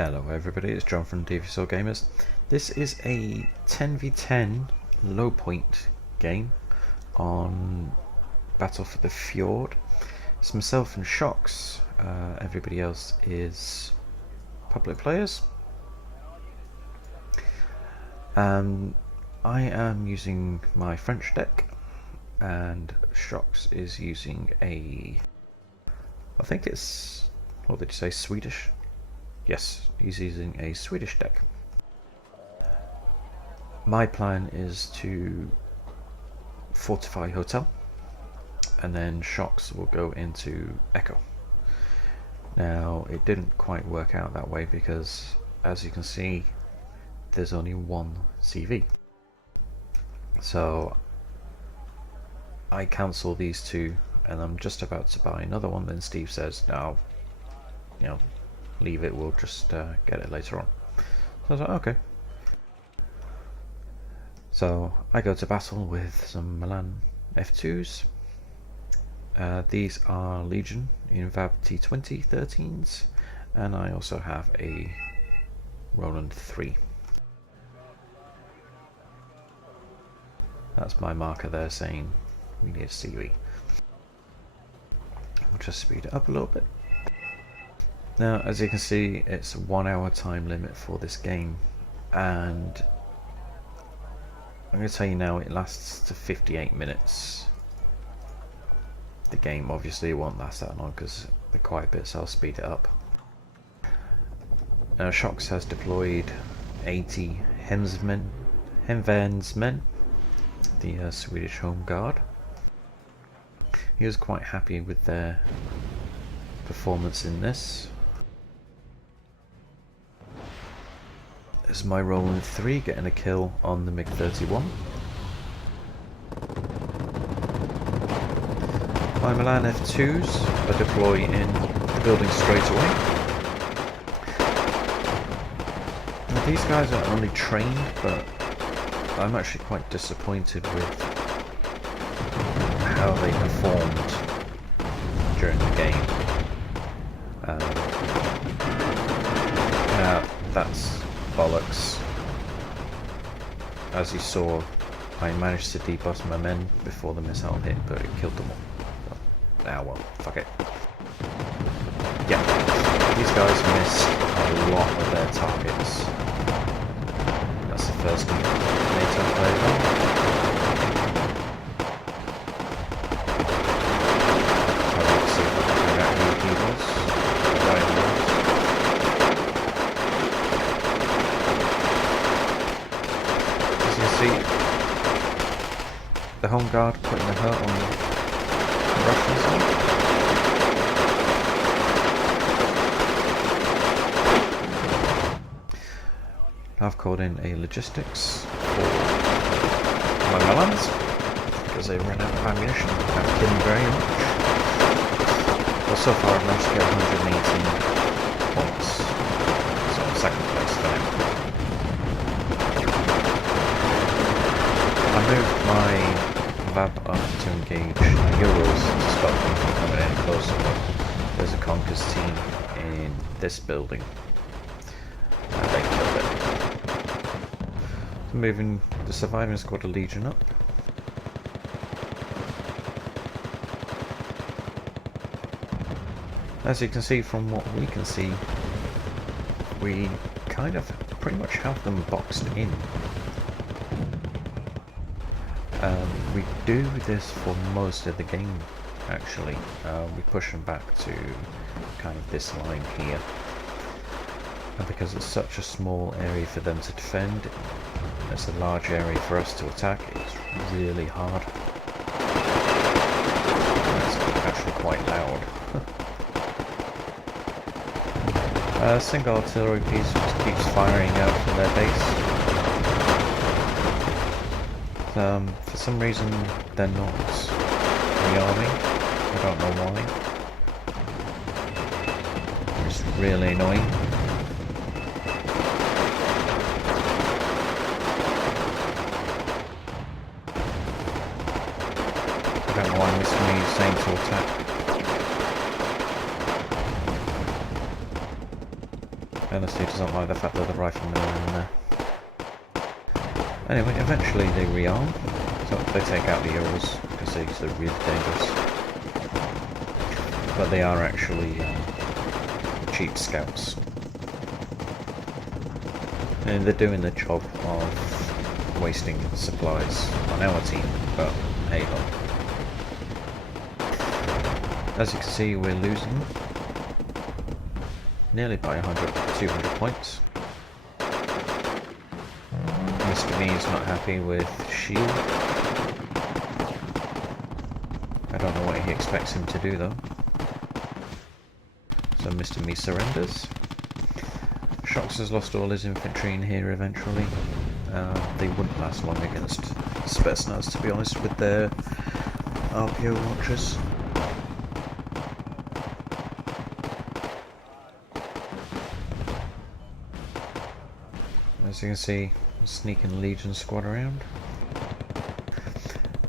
Hello everybody, it's John from DVSO Gamers. This is a 10v10 low point game on Battle for the Fjord. It's myself and Shocks. Everybody else is public players. I am using my French deck and Shocks is using I think it's, what did you say, Swedish? Yes, he's using a Swedish deck. My plan is to fortify Hotel, and then Shocks will go into Echo. Now, it didn't quite work out that way because, as you can see, there's only one CV. So, I cancel these two, and I'm just about to buy another one, then Steve says, no, leave it, we'll just get it later on. So I was like, okay. So I go to battle with some Milan F2s. These are Legion Invab T20 13s, and I also have a Roland 3. That's my marker there saying we need a CV. I'll just speed it up a little bit. Now, as you can see, it's a 1 hour time limit for this game, and I'm going to tell you now it lasts to 58 minutes. The game obviously won't last that long because they're quite a bit, so I'll speed it up. Now, Shocks has deployed 80 Hemvärnsmän, the Swedish Home Guard. He was quite happy with their performance in this. This is my Roland 3 getting a kill on the MiG-31. My Milan F2s are deploying in the building straight away. Now, these guys are only trained, but I'm actually quite disappointed with how they performed during the game. That's bollocks. As you saw, I managed to debust my men before the missile hit, but it killed them all. So, well, fuck it. Yeah, these guys missed a lot of their targets. That's the first NATO player. The Home Guard putting a hurt on the Russian side. I've called in a logistics for my Milans because they ran out of ammunition. Thank them very much. Well, so far I've managed to get 118 points, so I'm second place for now. I moved my Vab up to engage Euros to stop them from coming in closer, but there's a Conkers team in this building and they killed it. So moving the surviving squad of Legion up. As you can see from what we can see, we kind of pretty much have them boxed in. We do this for most of the game, actually. We push them back to kind of this line here. And because it's such a small area for them to defend, it's a large area for us to attack, it's really hard. It's actually quite loud. A single artillery piece just keeps firing out from their base. For some reason they're not rearming. I don't know why. It's really annoying. I don't know why I'm missing me saying to attack. Lieutenant Steve doesn't like the fact that the riflemen are in there. Anyway, eventually they rearm, so they take out the Euros, because they're really dangerous. But they are actually cheap scouts. And they're doing the job of wasting supplies on our team, but hey ho. As you can see, we're losing nearly by 200 points. Mr. Me is not happy with Shield. I don't know what he expects him to do though. So Mr. Me surrenders. Shox has lost all his infantry in here eventually. They wouldn't last long against Spetsnaz, to be honest, with their RPO launchers. As you can see, a sneaking Legion squad around.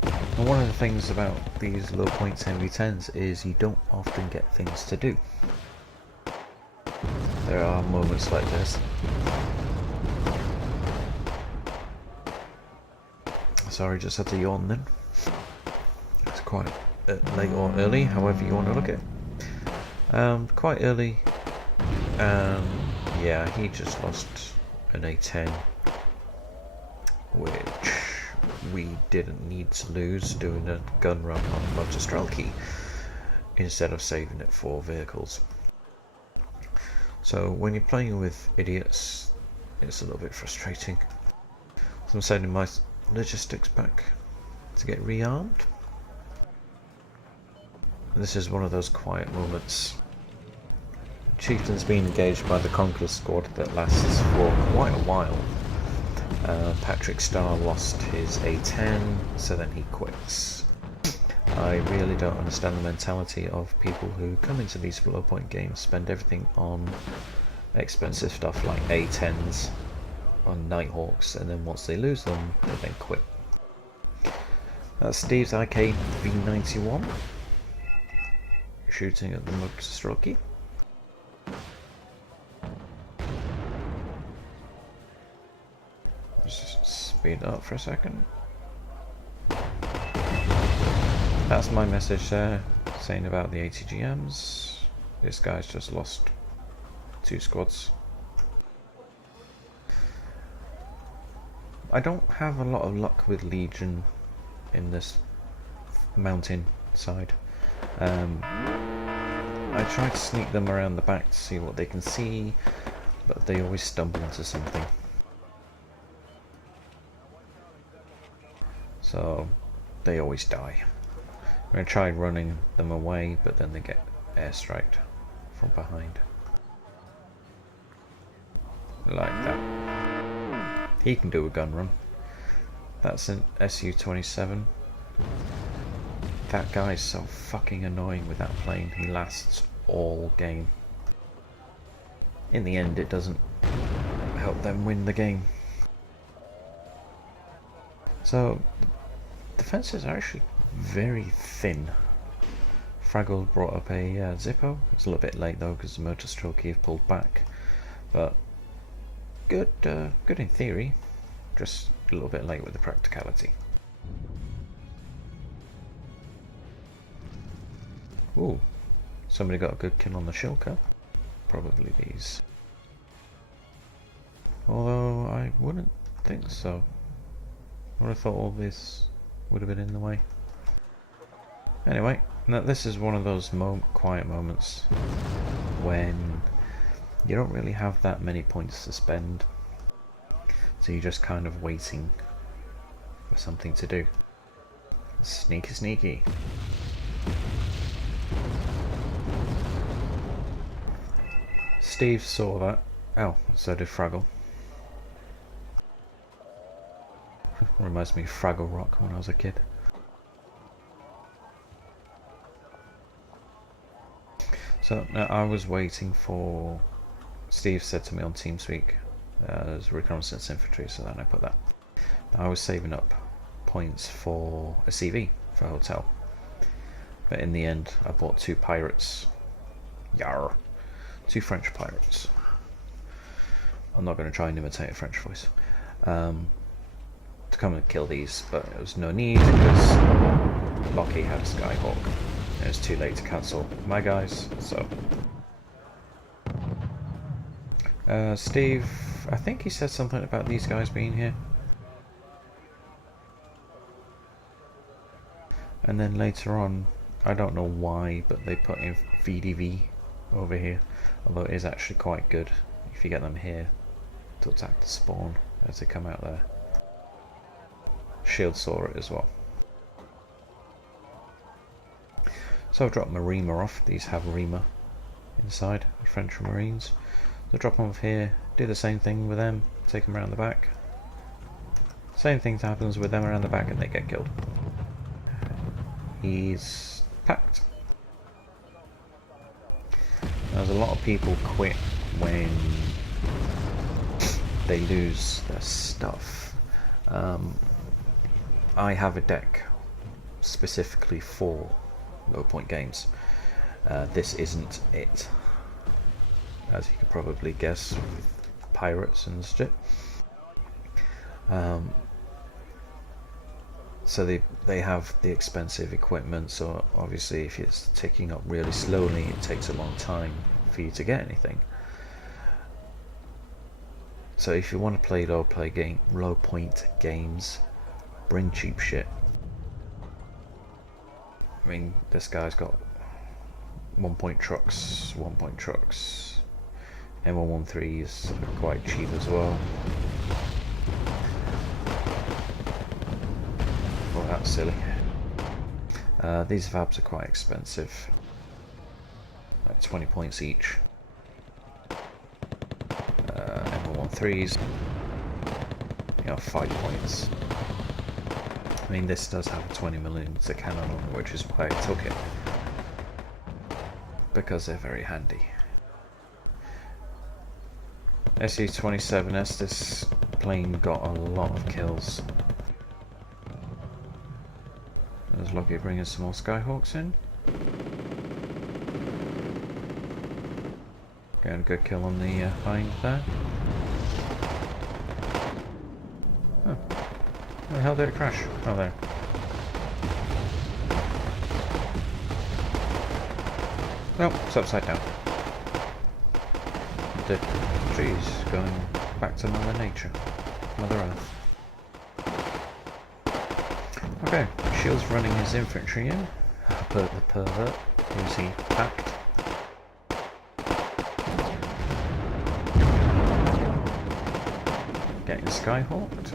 And one of the things about these low point 10v10s is you don't often get things to do. There are moments like this. Sorry, just had to yawn then. It's quite late or early, however you want to look at it. Quite early. Yeah, he just lost an A10, which we didn't need to lose doing a gun run on Motostrelki instead of saving it for vehicles. So when you're playing with idiots, it's a little bit frustrating. So I'm sending my logistics back to get rearmed. This is one of those quiet moments. Chieftain's been engaged by the Conquest squad that lasts for quite a while. Patrick Starr lost his A10, so then he quits. I really don't understand the mentality of people who come into these low point games, spend everything on expensive stuff like A10s, on Nighthawks, and then once they lose them, they then quit. That's Steve's IK V91, shooting at the Motostrelki. Just speed up for a second. That's my message there, saying about the ATGMs. This guy's just lost 2 squads. I don't have a lot of luck with Legion in this mountain side. I try to sneak them around the back to see what they can see, but they always stumble into something. So they always die. I'm going to try running them away, but then they get airstriked from behind. Like that. He can do a gun run. That's an SU-27. That guy is so fucking annoying with that plane. He lasts all game. In the end, it doesn't help them win the game. So, defences are actually very thin. Fraggle brought up a Zippo. It's a little bit late though because the Motostrelki have pulled back, but good in theory, just a little bit late with the practicality. Ooh, somebody got a good kill on the Shilka. Probably these. Although I wouldn't think so. I would have thought all this would have been in the way. Anyway, now this is one of those quiet moments when you don't really have that many points to spend, so you're just kind of waiting for something to do. Sneaky sneaky. Steve saw that. Oh, so did Fraggle. Reminds me of Fraggle Rock when I was a kid. So I was waiting for... Steve said to me on TeamSpeak, there's reconnaissance infantry, so then I put that. I was saving up points for a CV for a hotel, but in the end I bought 2 pirates. Yarr. 2 French pirates. I'm not going to try and imitate a French voice. To come and kill these, but there was no need because Lockie had a Skyhawk. It was too late to cancel my guys, so... Steve, I think he said something about these guys being here. And then later on, I don't know why, but they put in VDV over here, although it is actually quite good if you get them here to attack the spawn as they come out there. Shield saw it as well. So I've dropped my Reamer off. These have Reamer inside, French Marines. So drop them off here, do the same thing with them, take them around the back. Same thing happens with them around the back and they get killed. He's packed. There's a lot of people quit when they lose their stuff. I have a deck specifically for low point games. This isn't it, as you could probably guess, with pirates and shit. So they have the expensive equipment, so obviously if it's ticking up really slowly, it takes a long time for you to get anything. So if you want to play low point games, bring cheap shit. I mean, this guy's got 1 point trucks, M113s are quite cheap as well. Oh, that's silly. These VABs are quite expensive, like 20 points each. M113s, you know, 5 points. I mean, this does have a 20mm cannon on it, which is why I took it, because they're very handy. SU-27S, this plane got a lot of kills. There's Lockie bringing some more Skyhawks in. Getting a good kill on the hind there. Oh. Where the hell did it crash? Oh, there. Nope, it's upside down. The trees going back to Mother Nature. Mother Earth. Okay, Shield's running his infantry in. Bert the pervert. Who's he packed? Getting Skyhawked.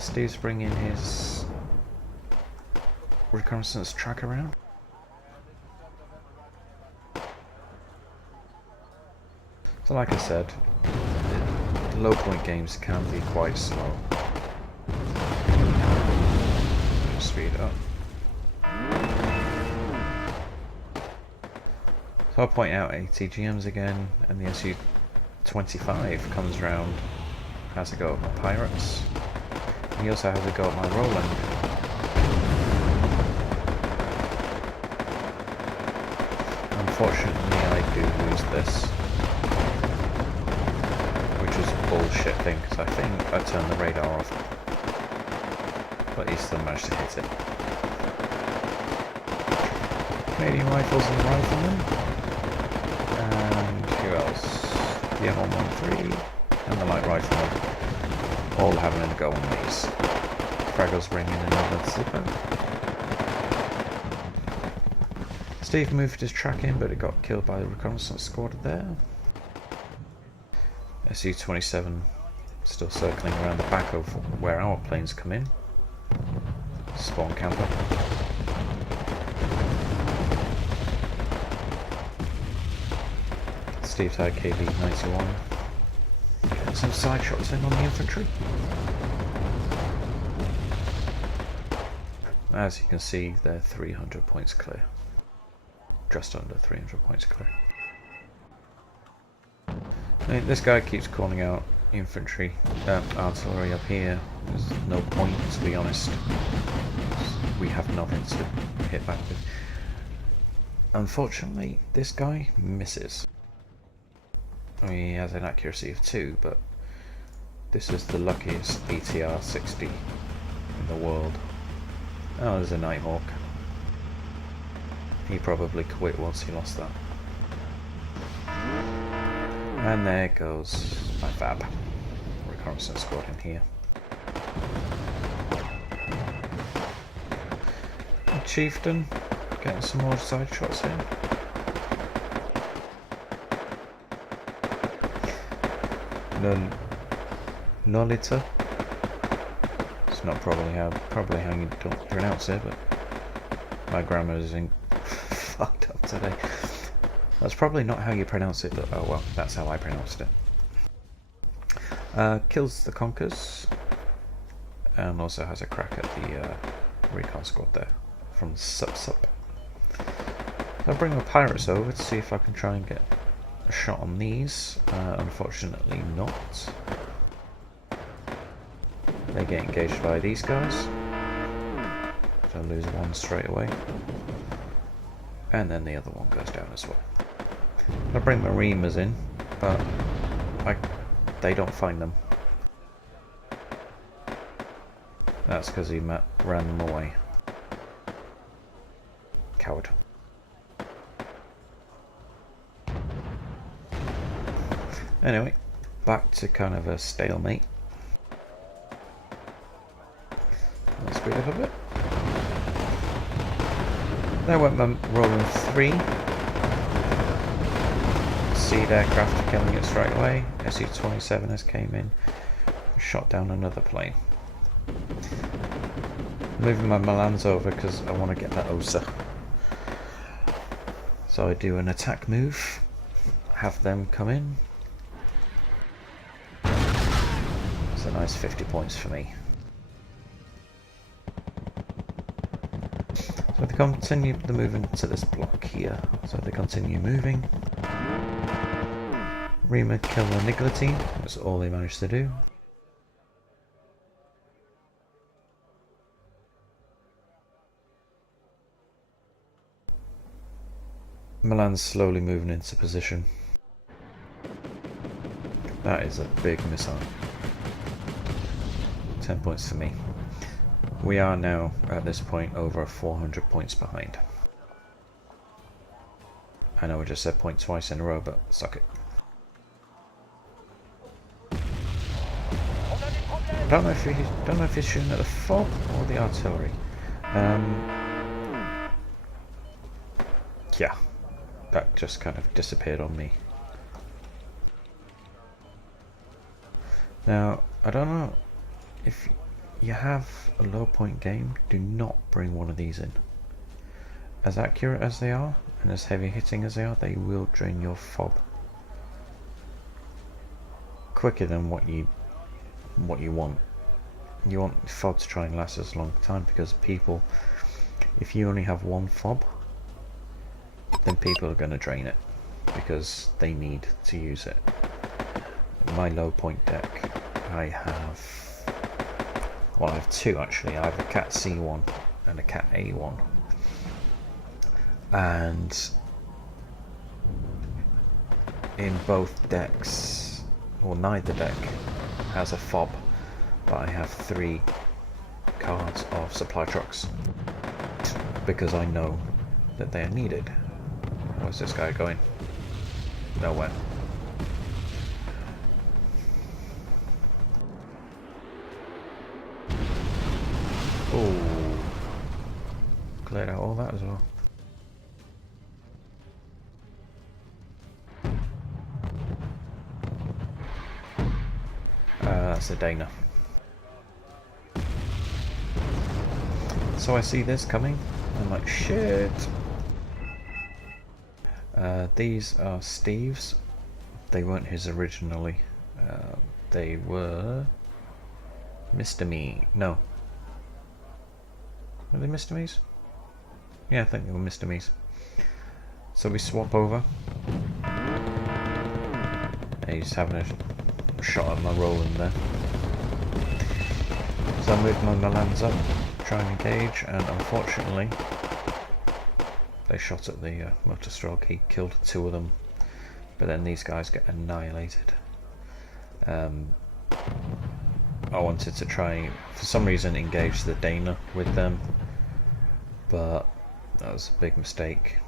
Steve's bringing his reconnaissance track around. So like I said, the low point games can be quite slow. Speed up. So I'll point out ATGMs again, and the SU-25 comes round, has a go at my pirates. He also has a go at my Roland. Unfortunately, I do lose this, which is a bullshit thing, because I think I turned the radar off, but he still managed to hit it. Canadian rifles and riflemen, and who else? The M113 and the light riflemen, all having a go on these. Fraggle's bringing another zipper. Steve moved his track in, but it got killed by the reconnaissance squad there. SU-27 still circling around the back of where our planes come in. Spawn camper. Steve's had KB-91. Getting some side shots in on the infantry. As you can see, they're 300 points clear. Just under 300 points clear. I mean, this guy keeps calling out infantry, artillery up here. There's no point, to be honest. We have nothing to hit back with. Unfortunately, this guy misses. I mean, he has an accuracy of 2, but this is the luckiest ETR 60 in the world. Oh, there's a Nighthawk. He probably quit once he lost that. And there goes my fab. Reconnaissance squad in here. Chieftain, getting some more side shots in. Lolita. It's not probably how you don't pronounce it, but my grammar is fucked up today. That's probably not how you pronounce it, but oh well, that's how I pronounced it. Kills the Conkers, and also has a crack at the recon squad there from Sup. I'll bring my pirates over to see if I can try and get a shot on these. Unfortunately not. They get engaged by these guys, so I lose one straight away, and then the other one goes down as well. I'll bring my reamers in, but they don't find them. That's because he ran them away. Coward. Anyway, back to kind of a stalemate. Let's speed up a bit. There went my rolling 3. Seed aircraft killing it straight away. SU-27 has came in, shot down another plane. Moving my Milans over because I want to get that OSA. So I do an attack move, have them come in. It's a nice 50 points for me. So they continue the movement to this block here. So they continue moving. Reamer kill the Niggler, that's all they managed to do. Milan's slowly moving into position. That is a big missile. 10 points for me. We are now, at this point, over 400 points behind. I know I just said point twice in a row, but suck it. I don't know if he's shooting at the fob or the artillery. Yeah, that just kind of disappeared on me. Now, I don't know if you have a low point game, do not bring one of these in. As accurate as they are and as heavy hitting as they are, they will drain your fob quicker than what you want. You want fob to try and last as a long time, because people, if you only have one fob, then people are going to drain it because they need to use it. In my low point deck, I have two actually. I have a Cat C1 and a Cat A1, and in both decks, well, neither deck has a fob, but I have 3 cards of supply trucks because I know that they are needed. Where's this guy going? Nowhere. Oh, cleared out all that as well. That's a Dana. So I see this coming. I'm like, shit. These are Steve's. They weren't his originally. They were Mr. Me. No. Were they Mr. Me's? Yeah, I think they were Mr. Me's. So we swap over. And he's having a shot at my rolling there. So I move my Milans up, try and engage, and unfortunately they shot at the motor stroke. He killed 2 of them but then these guys get annihilated. I wanted to try, for some reason, engage the Dana with them, but that was a big mistake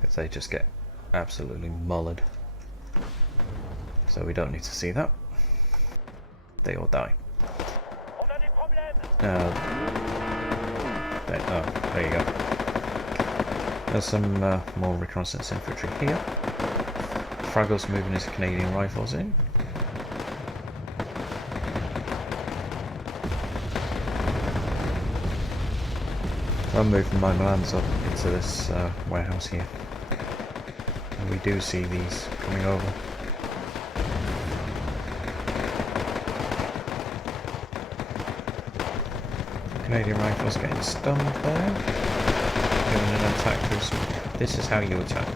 because they just get absolutely mullered. So we don't need to see that. They all die. Oh, there you go. There's some more reconnaissance infantry here. Fraggle's moving his Canadian rifles in. I'm moving my Milans up into this warehouse here. And we do see these coming over. Canadian rifles getting stunned there. Doing an attack through smoke. This is how you attack.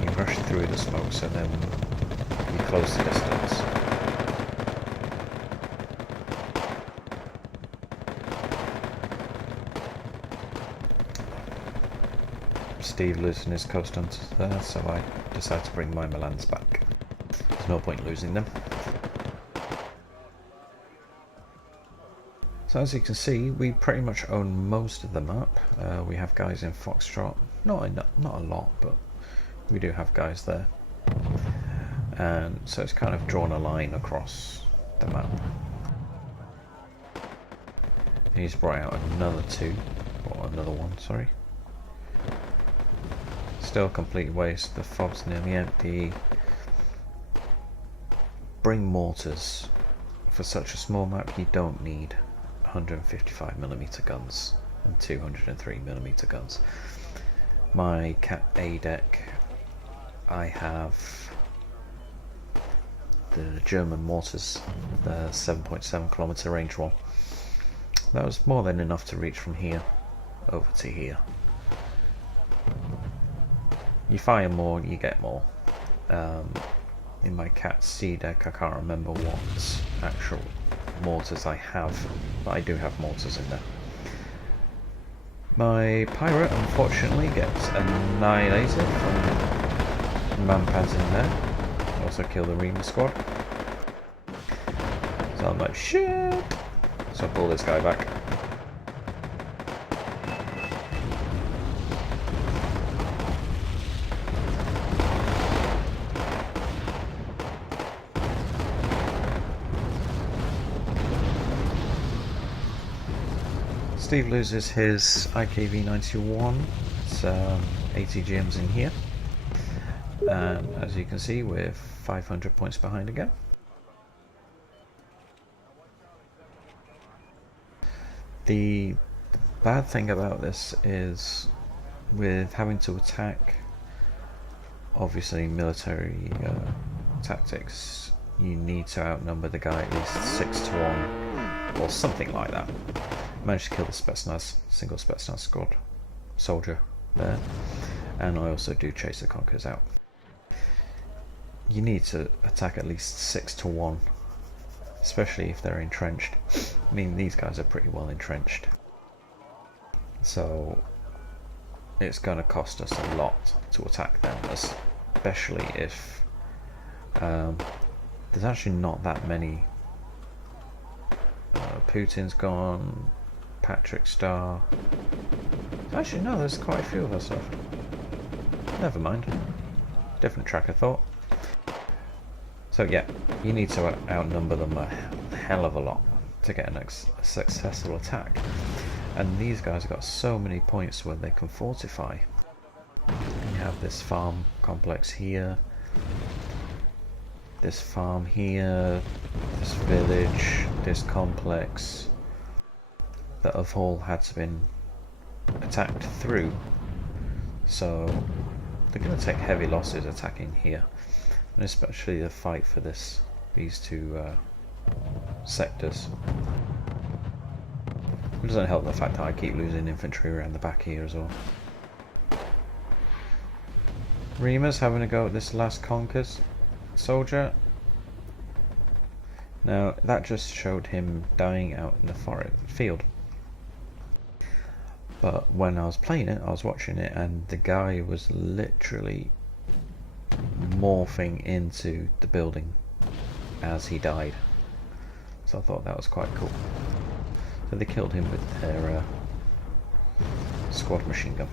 You rush through the smoke, so then you close the distance. Steve losing his coast hunters there, so I decided to bring my Milans back. There's no point losing them. So as you can see, we pretty much own most of the map. We have guys in Foxtrot, not a lot, but we do have guys there. And so it's kind of drawn a line across the map. He's brought out another one, sorry. Still a complete waste, the fob's nearly empty. Bring mortars. For such a small map you don't need 155mm guns and 203mm guns. My Cat A deck, I have the German mortars, the 7.7km range one. That was more than enough to reach from here over to here. You fire more, you get more. In my Cat C deck, I can't remember what actual mortars I have, but I do have mortars in there. My pirate unfortunately gets annihilated from man-pads in there. Also kill the Reamer squad. So I'm like, shit! So I pull this guy back. Steve loses his IKV-91, it's 80 GMs in here, and as you can see we're 500 points behind again. The bad thing about this is with having to attack, obviously military tactics, you need to outnumber the guy at least 6 to 1 or something like that. Managed to kill the Spetsnaz, single Spetsnaz squad soldier there, and I also do chase the Conkers out. You need to attack at least 6 to 1, especially if they're entrenched. I mean, these guys are pretty well entrenched, so it's going to cost us a lot to attack them, especially if there's actually not that many. Putin's gone, Patrick Star. Actually, no, there's quite a few of us left. Never mind. Different track of thought. So yeah, you need to outnumber them a hell of a lot to get a successful attack. And these guys have got so many points where they can fortify. You have this farm complex here, this farm here, this village, this complex, that have all had to been attacked through, so they're going to take heavy losses attacking here, and especially the fight for these two sectors. It doesn't help the fact that I keep losing infantry around the back here as well. Remus having a go at this last Conkers soldier. Now that just showed him dying out in the field. But when I was playing it, I was watching it, and the guy was literally morphing into the building as he died. So I thought that was quite cool. So they killed him with their squad machine gun.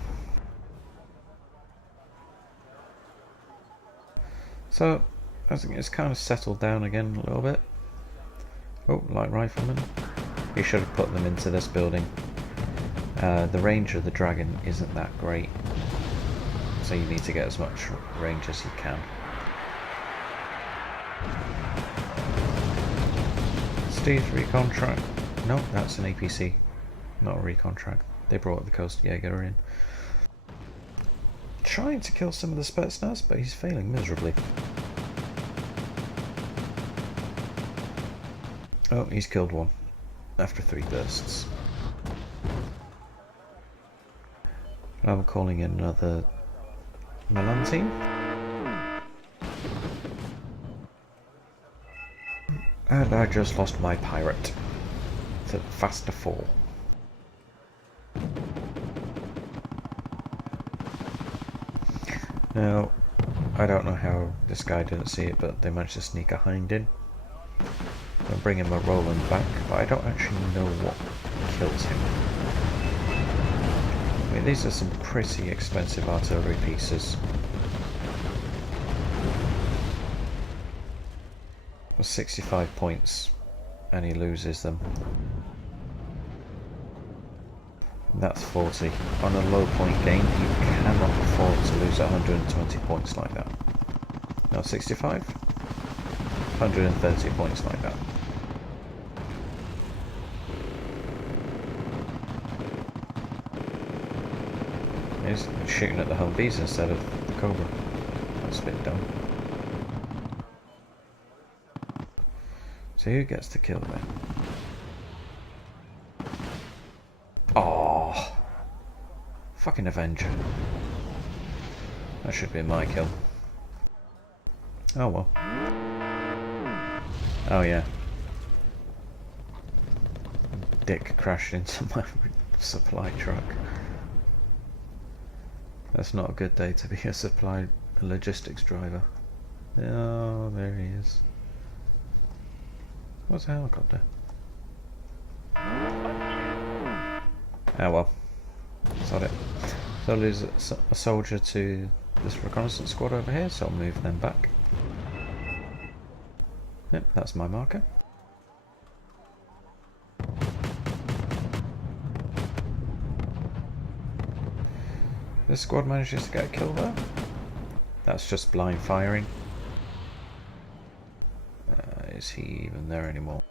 So I think it's kind of settled down again a little bit. Oh, light rifleman. You should have put them into this building. The range of the dragon isn't that great, so you need to get as much range as you can. Steve's recon track. No, that's an APC, not a recon track. They brought the Coast Jaeger in. Trying to kill some of the Spetsnaz, but he's failing miserably. Oh, he's killed one after 3 bursts. I'm calling in another Milan team. And I just lost my pirate to faster fall. Now, I don't know how this guy didn't see it, but they managed to sneak a hind in. I'll bring him a Roland back, but I don't actually know what kills him. I mean, these are some pretty expensive artillery pieces. For 65 points, and he loses them. And that's 40. On a low point game, you cannot afford to lose 120 points like that. No, 65? 130 points like that. He's shooting at the Humvees instead of the Cobra. That's a bit dumb. So who gets the kill then? Oh, fucking Avenger. That should be my kill. Oh well. Oh yeah. Dick crashed into my supply truck. That's not a good day to be a logistics driver. Oh, there he is. What's a helicopter? Oh well. Sod it. So I'll lose a soldier to this reconnaissance squad over here, so I'll move them back. Yep, that's my marker. This squad manages to get a kill there. That's just blind firing. Is he even there anymore?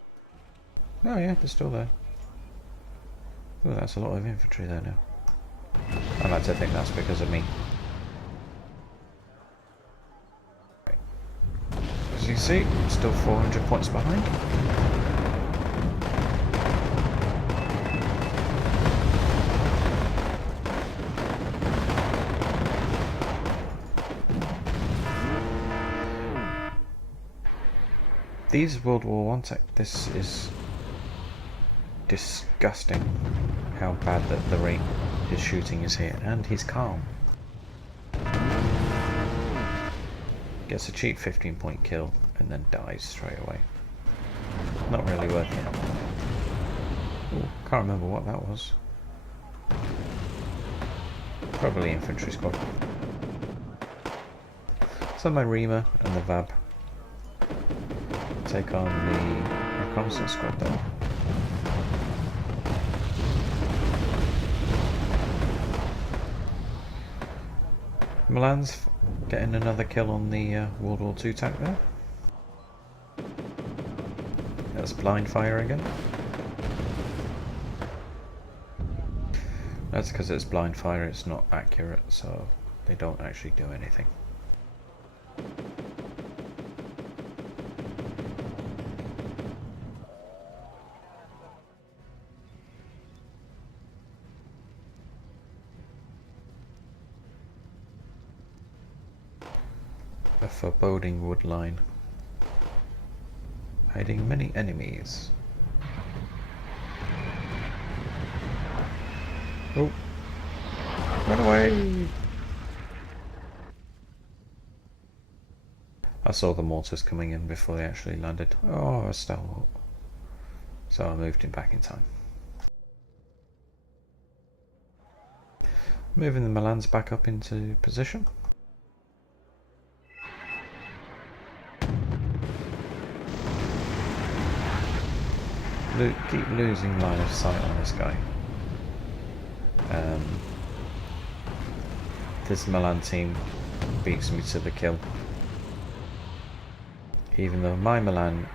Oh yeah, they're still there. Oh, that's a lot of infantry there now. I like to think that's because of me. As you see, I'm still 400 points behind. These World War I tech, this is disgusting how bad that the rate his shooting is here, and he's calm. Gets a cheap 15-point kill and then dies straight away. Not really worth it. Ooh, can't remember what that was. Probably infantry squad. So my Rima and the Vab take on the reconnaissance squad there. Milan's getting another kill on the World War II tank there. That's blind fire again. That's because it's blind fire, it's not accurate, so they don't actually do anything. A foreboding wood line, hiding many enemies. Oh, run away! I saw the mortars coming in before they actually landed. Oh, a stalwart. So I moved him back in time. Moving the Milans back up into position. Keep losing line of sight on this guy. This Milan team beats me to the kill. Even though my Milan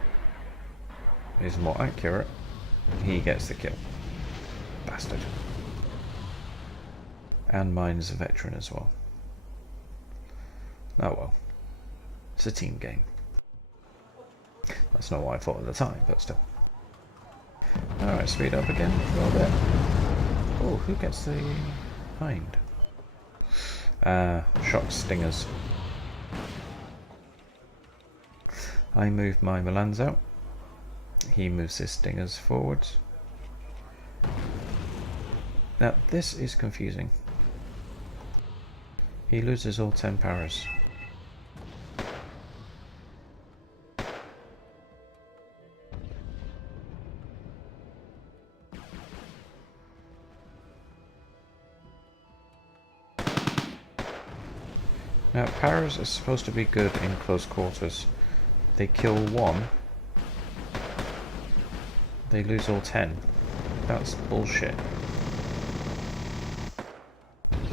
is more accurate, he gets the kill. Bastard. And mine's a veteran as well. Oh well. It's a team game. That's not what I thought at the time, but still. Alright, speed up again a little bit. Oh, who gets the hind? Shock stingers. I move my Milans out. He moves his stingers forwards. Now, this is confusing. He loses all 10 paras. Now, paras are supposed to be good in close quarters. They kill one, they lose all 10. That's bullshit.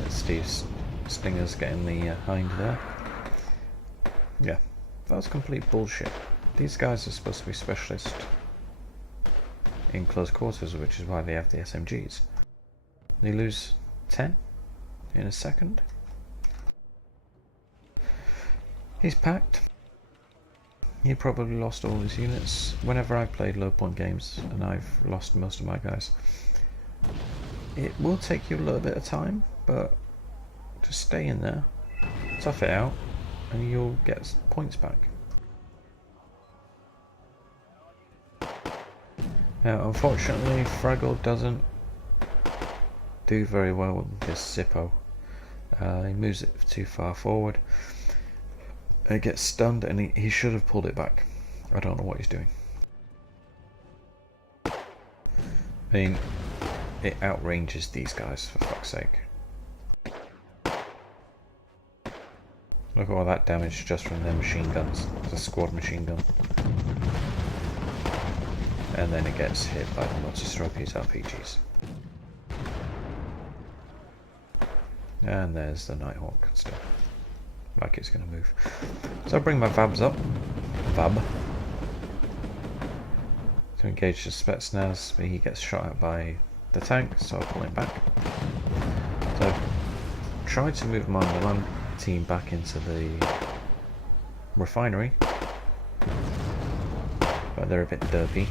Steve's stingers getting the hind there. Yeah, that was complete bullshit. These guys are supposed to be specialists in close quarters, which is why they have the SMGs. They lose 10 in a second. He's packed. He probably lost all his units. Whenever I've played low point games and I've lost most of my guys, it will take you a little bit of time, but just stay in there, tough it out, and you'll get points back. Now, unfortunately, Fraggle doesn't do very well with this Zippo. He moves it too far forward. It gets stunned, and he should have pulled it back. I don't know what he's doing. I mean, it outranges these guys, for fuck's sake. Look at all that damage just from their machine guns. It's a squad machine gun. And then it gets hit by the Multistropes RPGs. And there's the Nighthawk still. Like it's going to move. So I bring my Vabs up. Vab. To engage the Spetsnaz, but he gets shot at by the tank, so I pull him back. So I tried to move my Milan team back into the refinery, but they're a bit derpy.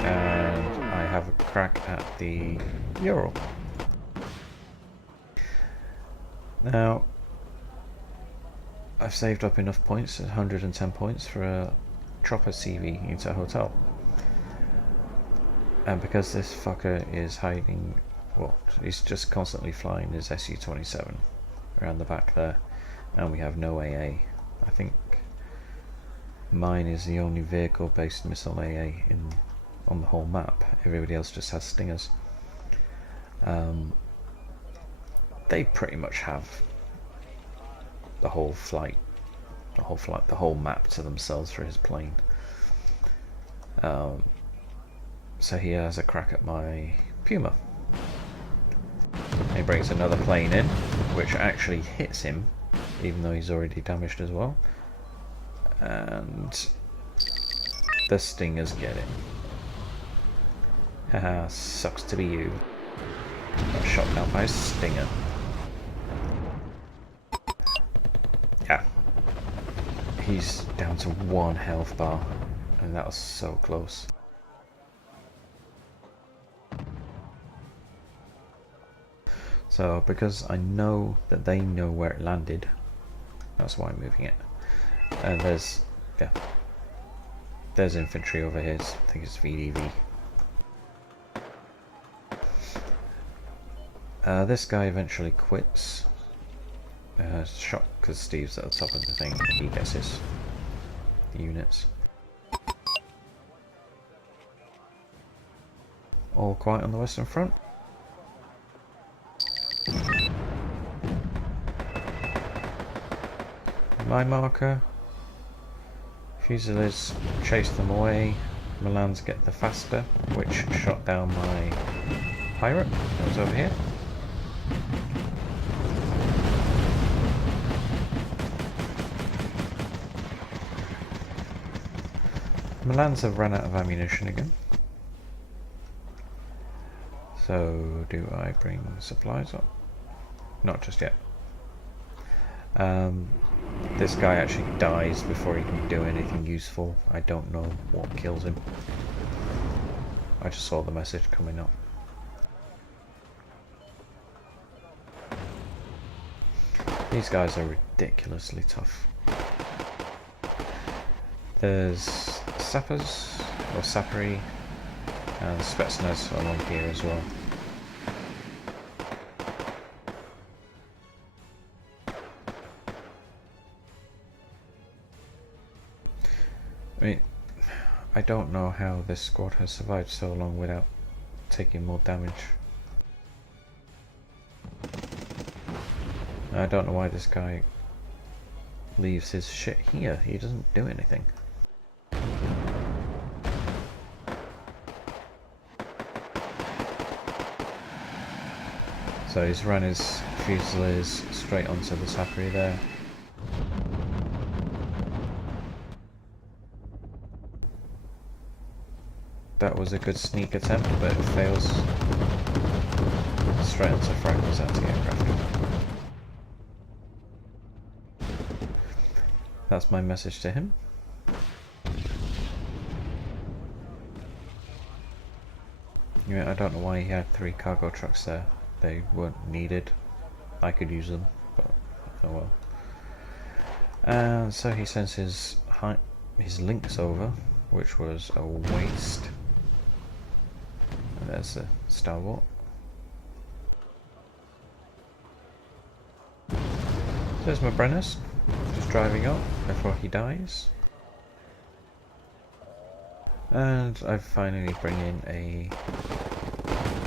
And I have a crack at the Ural. Now, I've saved up enough points, 110 points, for a chopper CV into a hotel. And because this fucker is hiding, well, he's just constantly flying his Su-27 around the back there, and we have no AA. I think mine is the only vehicle-based missile AA on the whole map. Everybody else just has Stingers. They pretty much have the whole map to themselves for his plane. So he has a crack at my Puma. He brings another plane in, which actually hits him, even though he's already damaged as well. And the Stingers get him. Haha, sucks to be you. Got shot down by a Stinger. Yeah. He's down to 1 health bar, and that was so close. So, because I know that they know where it landed, that's why I'm moving it. And there's infantry over here. I think it's VDV. This guy eventually quits, shot because Steve's at the top of the thing. He gets his units. All quiet on the Western Front. My marker. Fusiliers chase them away. Milans get the faster, which shot down my pirate that was over here. Milans have run out of ammunition again. So, do I bring supplies up? Not just yet. This guy actually dies before he can do anything useful. I don't know what kills him. I just saw the message coming up. These guys are ridiculously tough. There's sappers, or sappery, and Spetsnaz along here as well. I mean, I don't know how this squad has survived so long without taking more damage. I don't know why this guy leaves his shit here. He doesn't do anything. So he's run his Fusiliers straight onto the sappery there. That was a good sneak attempt, but it fails. Straight onto Franklin's anti-aircraft. That's my message to him. Yeah, I don't know why he had 3 cargo trucks there. They weren't needed. I could use them, but oh well. And so he sends his links over, which was a waste. And there's the Stalwart. There's my Brennus, just driving up before he dies. And I finally bring in a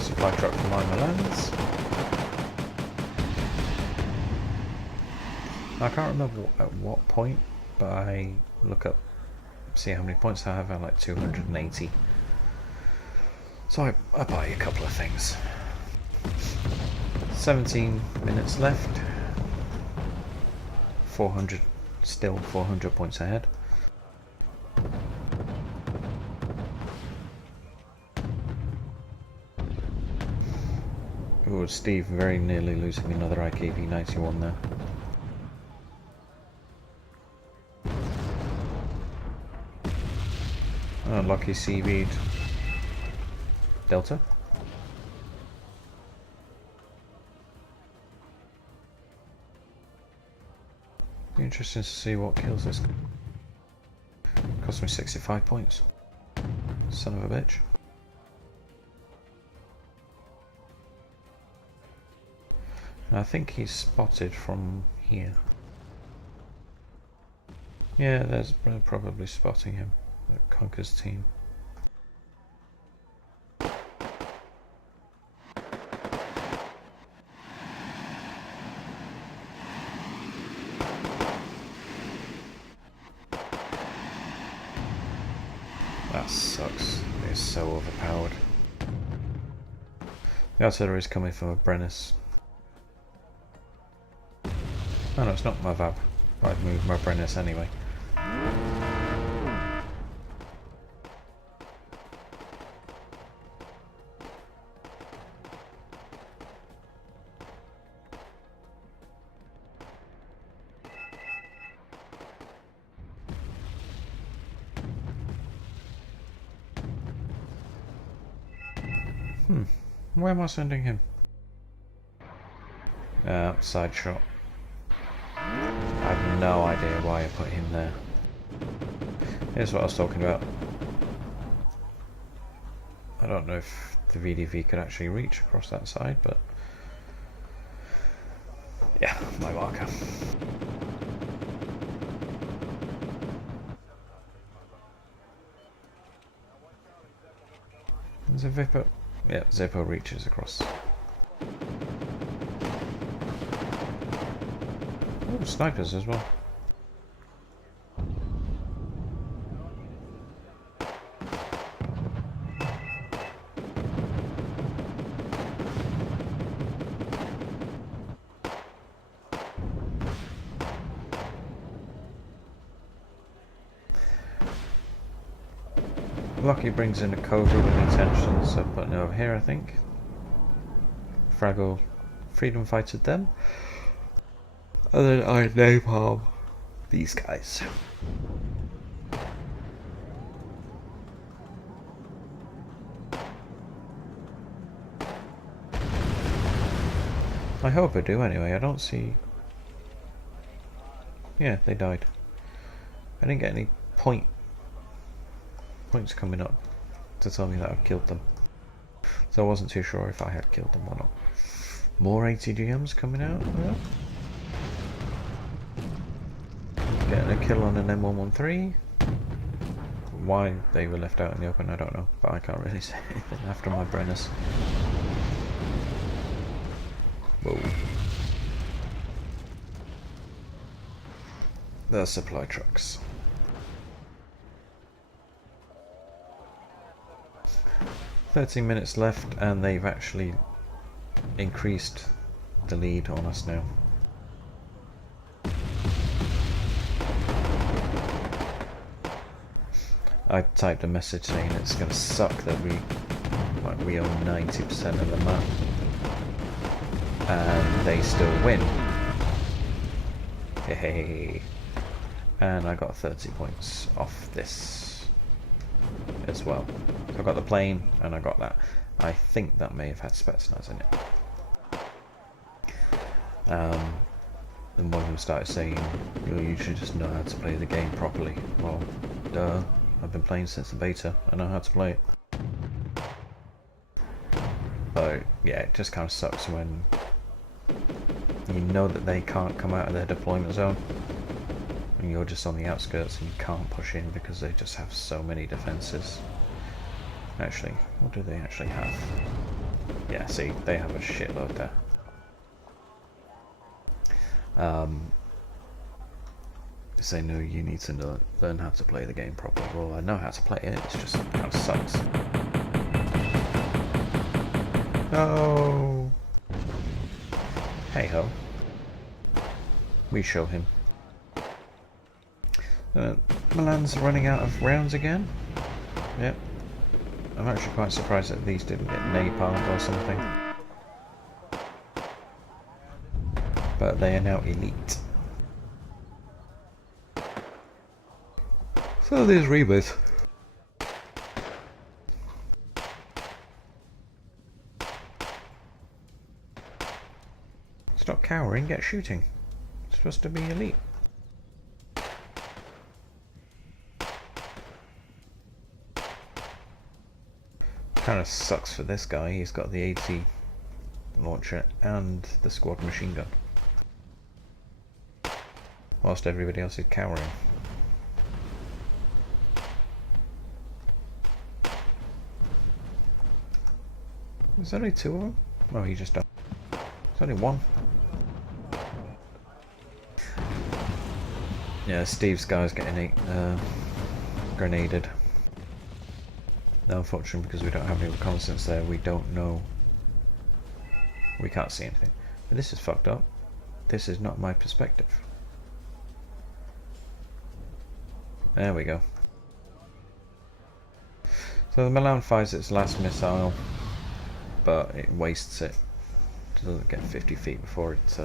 supply truck from my Milans. I can't remember at what point, but I look up, see how many points I have. I have like 280. So I buy a couple of things. 17 minutes left. 400, still 400 points ahead. Ooh, Steve very nearly losing another IKV-91 there. Oh, lucky CV'd Delta. Be interesting to see what kills this. Cost me 65 points. Son of a bitch. I think he's spotted from here. Yeah, there's probably spotting him. That Conker's team. That sucks. It's so overpowered. The artillery's coming from a Brennus. Oh no, it's not my VAB. I've moved my Brennus anyway. Where am I sending him? Side shot. I have no idea why I put him there. Here's what I was talking about. I don't know if the VDV could actually reach across that side, but Yeah, my marker. There's a Zippo. Yeah, Zippo reaches across. Oh, snipers as well. Lucky brings in a Cobra with intentions of putting over here, I think. Fraggle freedom fighted them. And then I napalm these guys. I hope I do anyway. I don't see... Yeah, they died. I didn't get any points coming up to tell me that I've killed them. So I wasn't too sure if I had killed them or not. More ATGMs coming out. Yeah. Getting a kill on an M113. Why they were left out in the open, I don't know. But I can't really say anything after my Brenners. Whoa. The supply trucks. 13 minutes left and they've actually increased the lead on us now. I typed a message saying it's gonna suck that we own 90% of the map and they still win. Hey. And I got 30 points off this as well. So I got the plane and I got that. I think that may have had Spetsnaz in it. And one of them started saying, you should just know how to play the game properly. Well, duh. I've been playing since the beta. I know how to play it. But yeah, it just kind of sucks when you know that they can't come out of their deployment zone and you're just on the outskirts and you can't push in because they just have so many defenses. Actually, what do they actually have? Yeah, see, they have a shitload there. Say no, you need to learn how to play the game properly. Well, I know how to play it, it's just kind of sucks. No! Hey ho. We show him. Milan's running out of rounds again. Yep. I'm actually quite surprised that these didn't get napalmed or something. But they are now elite. So there's Rebirth. Stop cowering, get shooting. It's supposed to be elite. Kind of sucks for this guy, he's got the AT launcher and the squad machine gun. Whilst everybody else is cowering. There's only two of them? Oh, he just died. There's only one. Yeah, Steve's guy's getting grenaded. Now, unfortunately, because we don't have any reconnaissance there, we don't know. We can't see anything. But this is fucked up. This is not my perspective. There we go. So the Milan fires its last missile, but it wastes it. It doesn't get 50 feet before it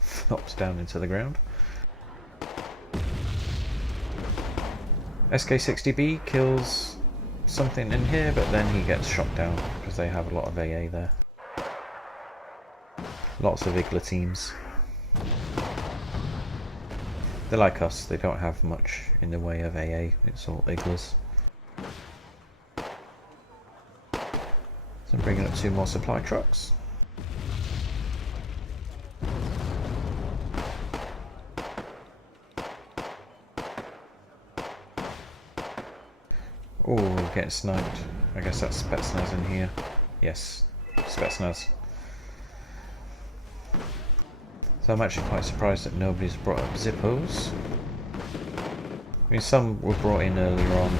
flops down into the ground. SK-60B kills something in here, but then he gets shot down because they have a lot of AA there. Lots of Igla teams. They're like us, they don't have much in the way of AA, it's all Iglas. So I'm bringing up 2 more supply trucks. getting sniped. I guess that's Spetsnaz in here. Yes, Spetsnaz. So I'm actually quite surprised that nobody's brought up Zippos. I mean, some were brought in earlier on.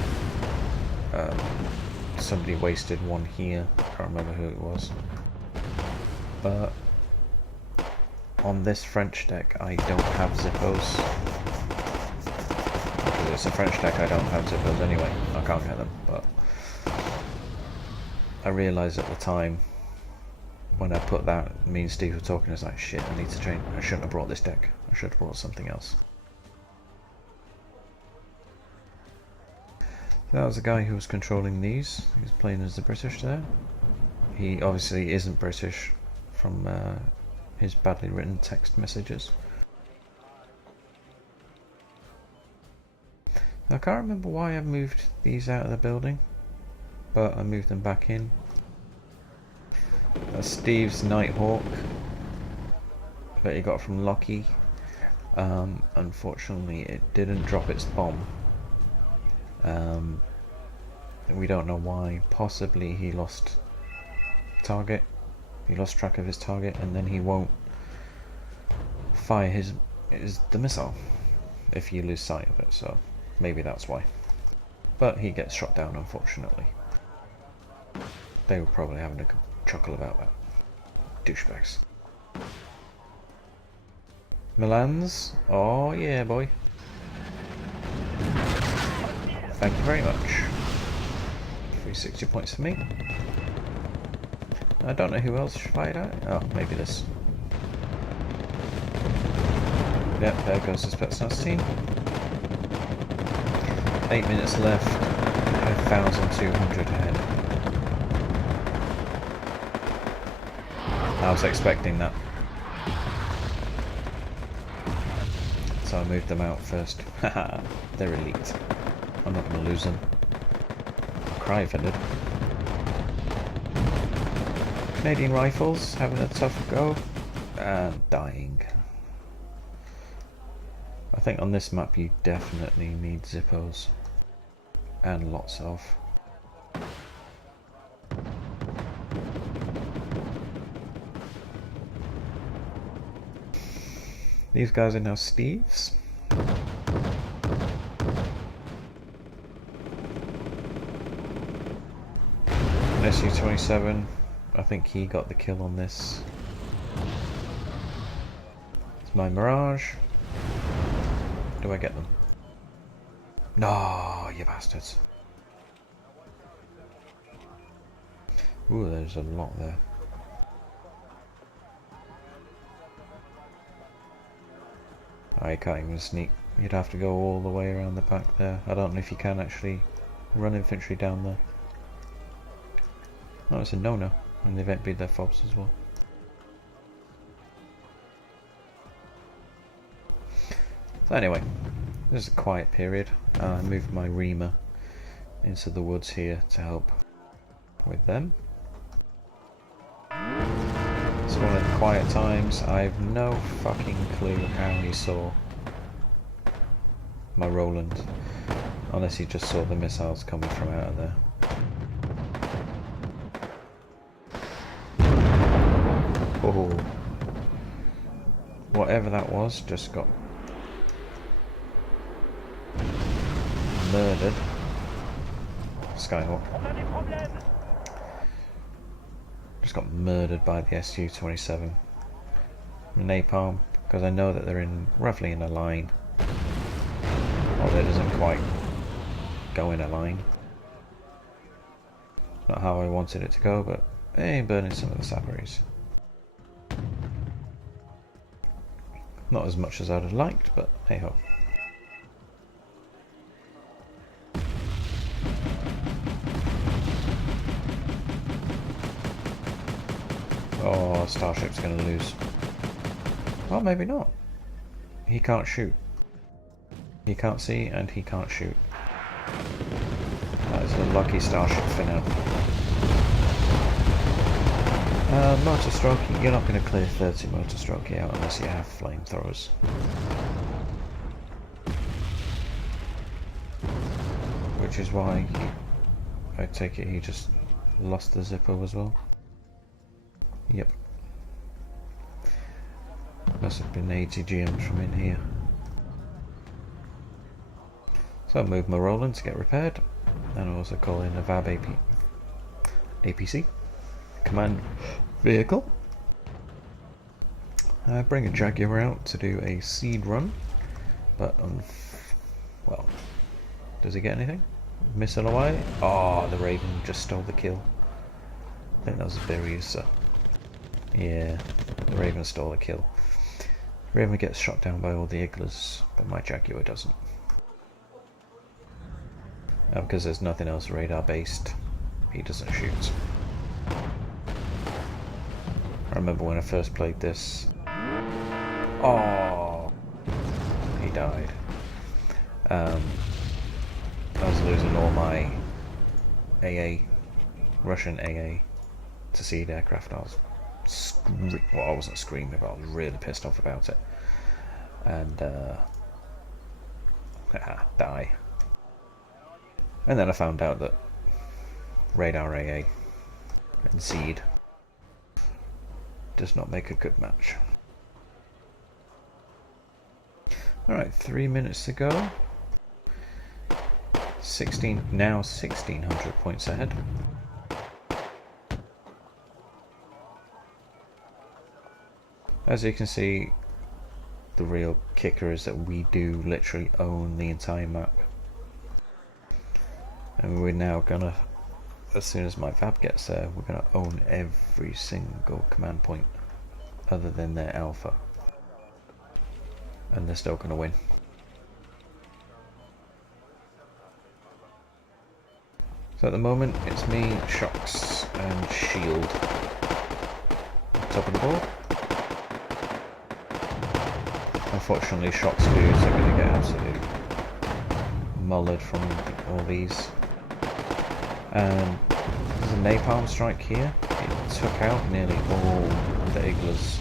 Somebody wasted one here. I can't remember who it was. But on this French deck, I don't have Zippos. Because it's a French deck, I don't have Zippos anyway. I can't get them, but I realised at the time when I put that, me and Steve were talking, it's like, shit, I need to change. I shouldn't have brought this deck. I should have brought something else. That was the guy who was controlling these. He was playing as the British there. He obviously isn't British from his badly written text messages. I can't remember why I moved these out of the building, but I moved them back in. That's Steve's Nighthawk that he got from Lockie. Unfortunately, it didn't drop its bomb. We don't know why. Possibly he lost target. He lost track of his target, and then he won't fire the missile if you lose sight of it. So maybe that's why. But he gets shot down, unfortunately. They were probably having a chuckle about that. Douchebags. Milan's. Oh yeah, boy. Thank you very much. 360 points for me. I don't know who else fired at. Oh, maybe this. Yep, there goes the Spetsnaz team. 8 minutes left. 1,200 ahead. I was expecting that. So I moved them out first. Haha, they're elite. I'm not going to lose them. I'll cry if I did. Canadian Rifles having a tough go and dying. I think on this map you definitely need Zippos and lots of. These guys are now Steve's. SU-27, I think he got the kill on this. It's my Mirage. Do I get them? No, you bastards. Ooh, there's a lot there. I can't even sneak. You'd have to go all the way around the back there. I don't know if you can actually run infantry down there. Oh, it's a no-no, and they won't be their fobs as well. So anyway, this is a quiet period. I moved my Reamer into the woods here to help with them. It's one of the quiet times. I have no fucking clue how he saw my Roland, unless he just saw the missiles coming from out of there. Oh, whatever that was just got murdered. Skyhawk just got murdered by the SU-27 napalm, because I know that they're roughly in a line, although it doesn't quite go in a line. Not how I wanted it to go, but hey, burning some of the Sabaris. Not as much as I'd have liked, but hey ho. Oh, Starship's going to lose. Well, maybe not. He can't shoot. He can't see and he can't shoot. That is a lucky Starship for now. Motor stroke, you're not going to clear 30 motor stroke out unless you have flamethrowers. Which is why I take it he just lost the Zippo as well. Yep. Must have been 80 GMs from in here. So I'll move my Roland to get repaired, and I'll also call in a VAB APC command vehicle. Bring a Jaguar out to do a seed run, but well, does he get anything? Missile away? Oh, the Raven just stole the kill. I think that was Berries. Yeah, the Raven stole the kill. Raven gets shot down by all the Igglers, but my Jaguar doesn't. Because there's nothing else radar based, he doesn't shoot. I remember when I first played this. Oh, he died. I was losing all my AA, Russian AA, to seed aircraft. I was well, I wasn't screaming, but I was really pissed off about it. And die. And then I found out that radar AA and seed does not make a good match. Alright, 3 minutes to go. Now 1600 points ahead. As you can see, the real kicker is that we do literally own the entire map. And we're now gonna, as soon as my VAB gets there, we're gonna own every single command point other than their alpha. And they're still gonna win. So at the moment it's me, Shocks and Shield. Top of the board. Unfortunately, Shocks dudes are gonna get absolutely mullered from all these. There's a napalm strike here. It took out nearly all the Igglers.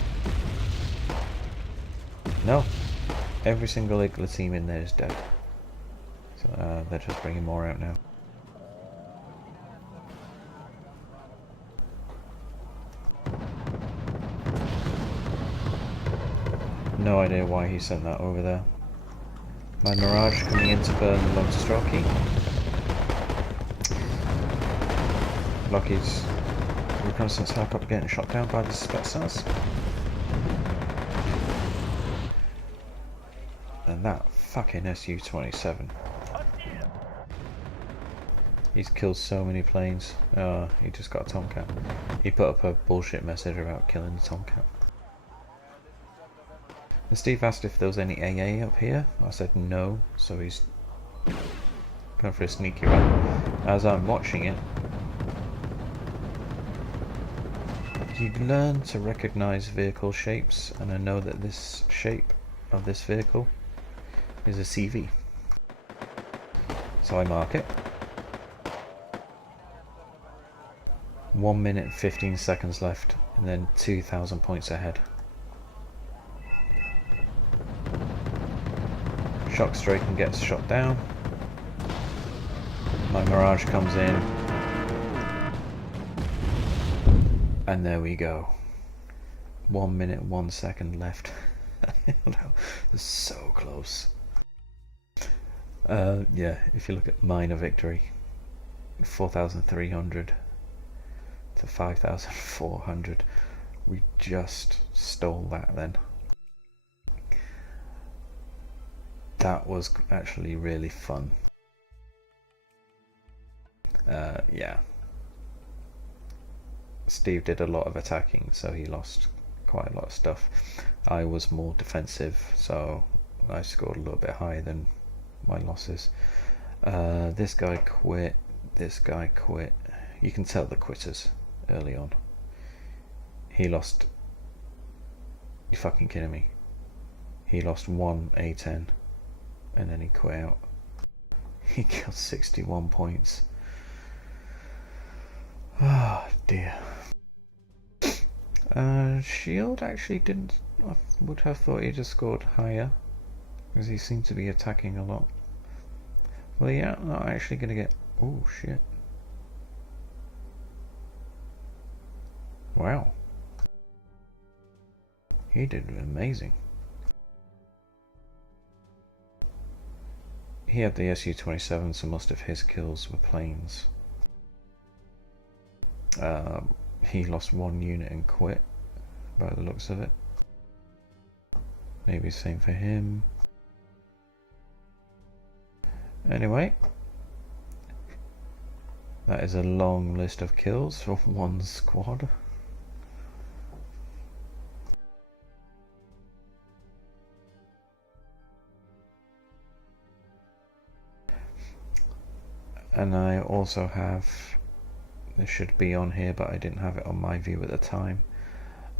No, every single Iggler team in there is dead. So they're just bringing more out now. No idea why he sent that over there. My Mirage coming in to burn the Montestraki. Lockheed's reconnaissance helicopter getting shot down by the Spetsnaz. And that fucking Su-27. He's killed so many planes. Oh, he just got a Tomcat. He put up a bullshit message about killing the Tomcat. And Steve asked if there was any AA up here. I said no, so he's going for a sneaky run. As I'm watching it, you learn to recognize vehicle shapes, and I know that this shape of this vehicle is a CV. So I mark it. 1 minute 15 seconds left, and then 2,000 points ahead. Shocks Draken gets shot down. My Mirage comes in. And there we go. 1 minute 1 second left. It's so close. Yeah, if you look at minor victory, 4,300 to 5,400. We just stole that then. That was actually really fun. Yeah. Steve did a lot of attacking, so he lost quite a lot of stuff. I was more defensive, so I scored a little bit higher than my losses. This guy quit. This guy quit. You can tell the quitters early on. He lost. You fucking kidding me? He lost one A10. And then he quit out. He killed 61 points. Oh dear. Shield actually didn't. I would have thought he'd have scored higher, because he seemed to be attacking a lot. Well, yeah, I'm not actually going to get. Oh shit. Wow. He did amazing. He had the Su-27, so most of his kills were planes. He lost 1 unit and quit, by the looks of it. Maybe same for him. Anyway, that is a long list of kills for one squad. And I also have, this should be on here but I didn't have it on my view at the time,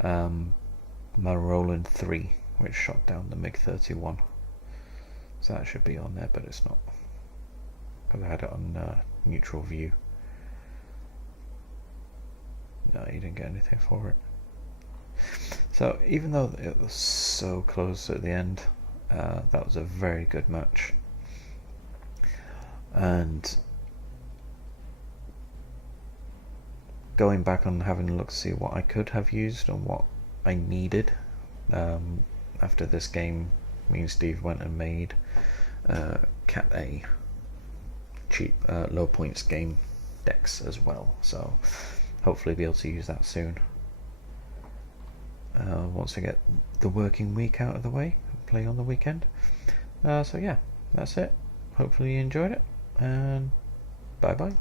my Roland 3, which shot down the MiG-31. So that should be on there, but it's not, because I had it on neutral view. No, you didn't get anything for it. So even though it was so close at the end, that was a very good match. And going back on having a look to see what I could have used and what I needed, after this game, me and Steve went and made Cat A cheap low points game decks as well, so hopefully be able to use that soon once I get the working week out of the way, play on the weekend. So yeah, that's it. Hopefully you enjoyed it, and bye bye.